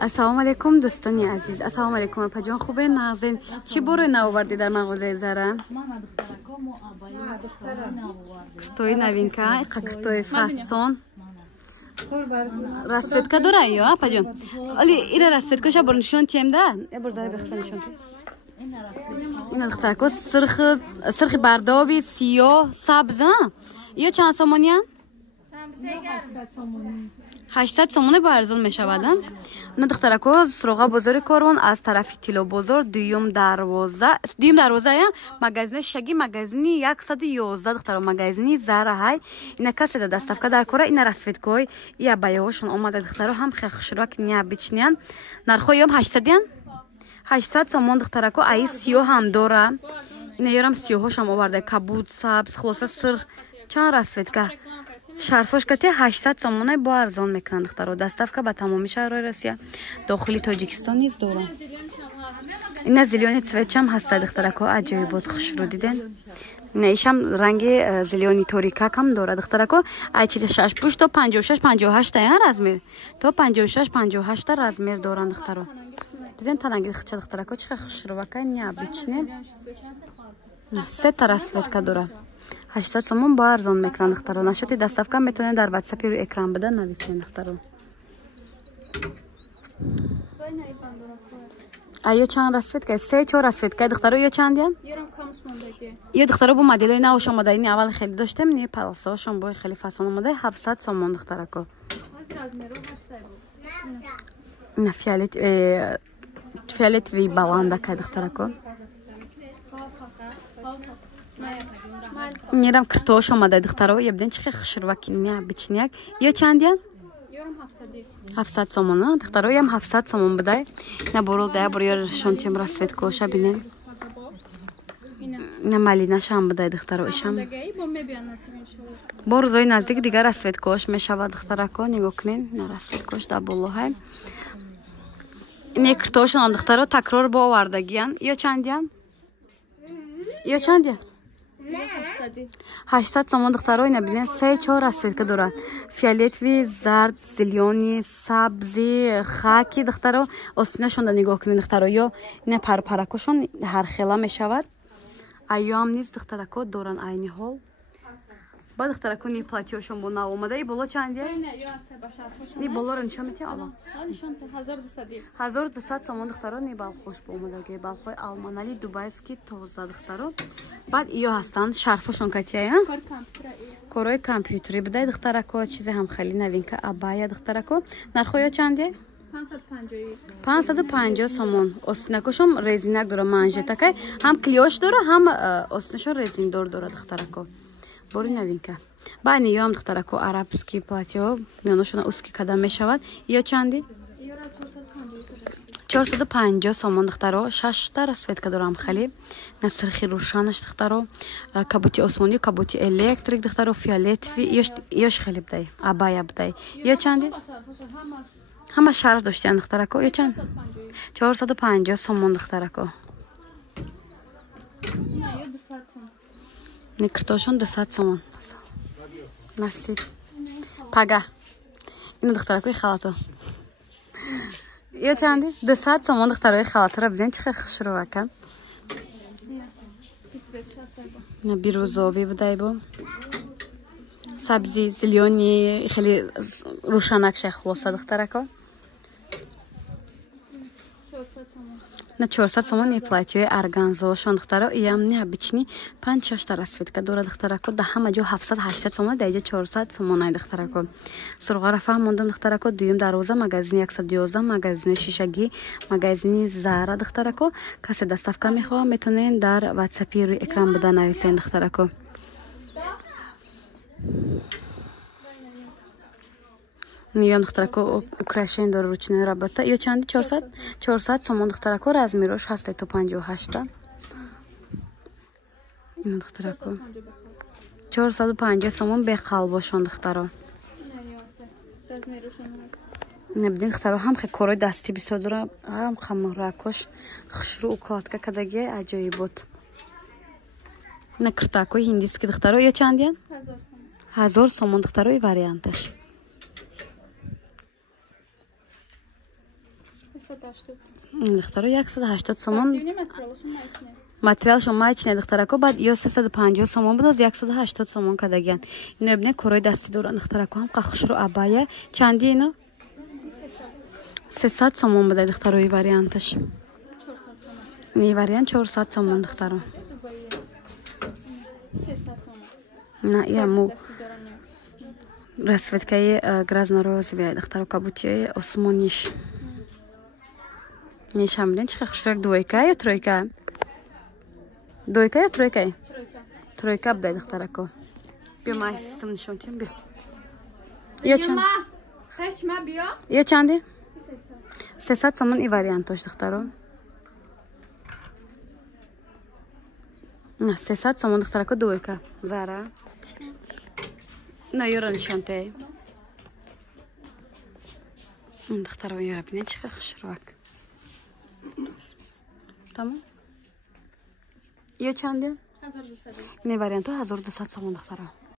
السلام علیکم دوستانی عزیز. السلام علیکم اپا جان، خوبه نازین؟ چی بوری نووردی در مغازه زارا؟ کرتوی نوین که کرتوی فاسون راسفیتکا داره یا اپا جان؟ ولی ایره راسفیتکاش برنشون تیم ده؟ یه برزاری بخونشون. این دخترکو سرخ بردابی سیاه سبز ها؟ یا چند سامانیه؟ 800 سومونه با ارزان می شود. نه دخترکو سروغا بزرگ کارون از طرف تیلو بزرگ دویم دروازه یا مغازین شگی مغازینی 111 دخترو مغازینی زارا های اینا کسی دستافکا در کره اینا راسفیتکوی یا بایوشون اومده دخترو هم خشروک نیا بیچنیان نرخو یوم 800 سومون دخترکو ای سیو هم دوره اینا یارم سیوهاش هم آورده کبود سبز خلاصه سرخ چند راسفیتکا شرفش کتی 800 سومونه با ارزان میکنند دخترو. دستافکا به تمامی شهرهای روسیه داخلی تاجیکستان نیست دارم. این زلیونی سویچم هست دخترکو عجیب بود خوش رو دیدن. نیشم رنگ زلیونی توریکا کم داره دخترکو ای 46 پوش تا 56 58 تا رزمیر تا 56 58 رزمیر دارند دخترو. دیدن تنگی دخترکو چه خوش رو وکای نیا بیچنه سه تا راسفیتکا داره 800 سومون با ارزان میکنند دخترو. نشاتی دستافکا میتونن در واتساپ روی اکران بدن نویسین دخترو. ایو چند راسفیتکا 3-4 راسفیتکا دخترو یا چند دیان یه دخترو با مدلای نوش اومده این اول خیلی داشتم نی پلاساشون با خیلی فسون اومده 700 سومون دخترکو. نه فیالت وی بالاندا که دخترکو نیرم کرتوش اومده دخترو یبدن چه خشروکی نیا بیچنیک یا چند دیان 700 سومون دخترو یم 700 سومون بده نه برول ده بریر شونتیم راسفیتکوشا بینن نه مالینه شام بده دخترو ایشم برزوی نزدیک دیگر راسفیتکوش میشود دخترکو نگاه کنین نه راسفیتکوش دا بولوهای نه کرتوشون هم دخترو تکرار با آوردگیان یا چند دیان 800 سومون دخترو اینا ببینن 3-4 راسفیتکا داره فیالتوی زرد زلیونی سبزی خاکی دخترو آستینشون نگاه کنین دخترو یا اینا پرکوشون هر خیلا میشود ایام نیست دخترکو دوران عینی حال بعد دخترکو نی پلاتیوشون بو نو اومده ای بالا چندیه نی بالا رو نشون میتی الا 1200 سومون دخترو نی بال خوش بو اومده بالخوی آلمانالی دوبایسکی توزا دخترو بعد ایو هستند شرفشون کتیه کارای کامپیوتری بده دخترکو چیز هم خیلی نوین که ابایا دخترکو نرخو یا چندیه 550 سومون استنکوشم رزینک داره منجته که هم کلیوش داره هم استنشو رزین داره دخترکو بوری نوین که با نیام دخترکو عربسکی پلاتیو میانوشون اسکی کدام میشود یا چندی 450 سومون دخترو 6 تا راسفیتکا دارم خیلی نسرخی روشانش دخترو کابوتی عثمانی کابوتی الکتریک دخترو فیالتوی یاش خیلی بدای ابایا بدای یا چندی همه شرف داشتن دخترکو یا چند 450 سومون دخترکو نکرتاشون 200 سومون نصیب پگه این دخترکوی خالاتو یا چندی 200 سومون دخترکوی خالاتو را بدین چه خوش رو وکن نه بیروزوی بدای بو سبزی زلیونی خیلی روشنک شه خلاصه دخترکو نه 400 سومون نی پلاتیوی ارگانزوشون دخترو ایم نه بیچنی 5-6 تا راسفیتکا داره دخترکو ده همه جو 700-800 سومون دیگه 400 سومون ای دخترکو سرغا را فهموندم دخترکو دویم دروازه مغازین 111 مغازین شیشگی مغازین زارا دخترکو کسی دستافکا میخواد میتونین در واتساپی روی اکران بدن نویسین دخترکو نیام دخترکو اوکراشین داره روچنه رابطه یا چندی 400 سومون دخترکو رزمیروش هسته تو 58 این دخترکو 450 سومون به قلبشون دخترو نبدین دخترو هم خیلی کارای دستی بسیار داره هم خمراکش خشرو اوکلاتکا کدگی عجیب بود نکرتاکوی هندیسکی دخترو یا چندیان 1000 سومون دختروی واریانتش دخترا 180 سومون материалшо майчне духтарако баъд ё 350 сомон буд 180 сомон кадагиан. Ино бине корои дасти дора духтарако ҳам қахшуру абая чанди ино 300 сомон буда духтарои варианташ. Ни вариант 400 сомон духтаро. На я му расветкаи гразнорозовия духтаро кабутияи осмониш. Нишам билен чихе хушрак двойка ё тройка? Двойка ё тройка? Тройка буда духтарако. Бия май систем нишон тем бия. Ё чанд? Хешма бия? Ё чанди? 300 сомон и вариантош духтаро. На 300 сомон духтарако двойка. Зара. На юра нишон те. Духтаро юра бинен чихе хушрак. Tamam. Ё чанди? 1200. Не варианто 1200 сомон духтаро.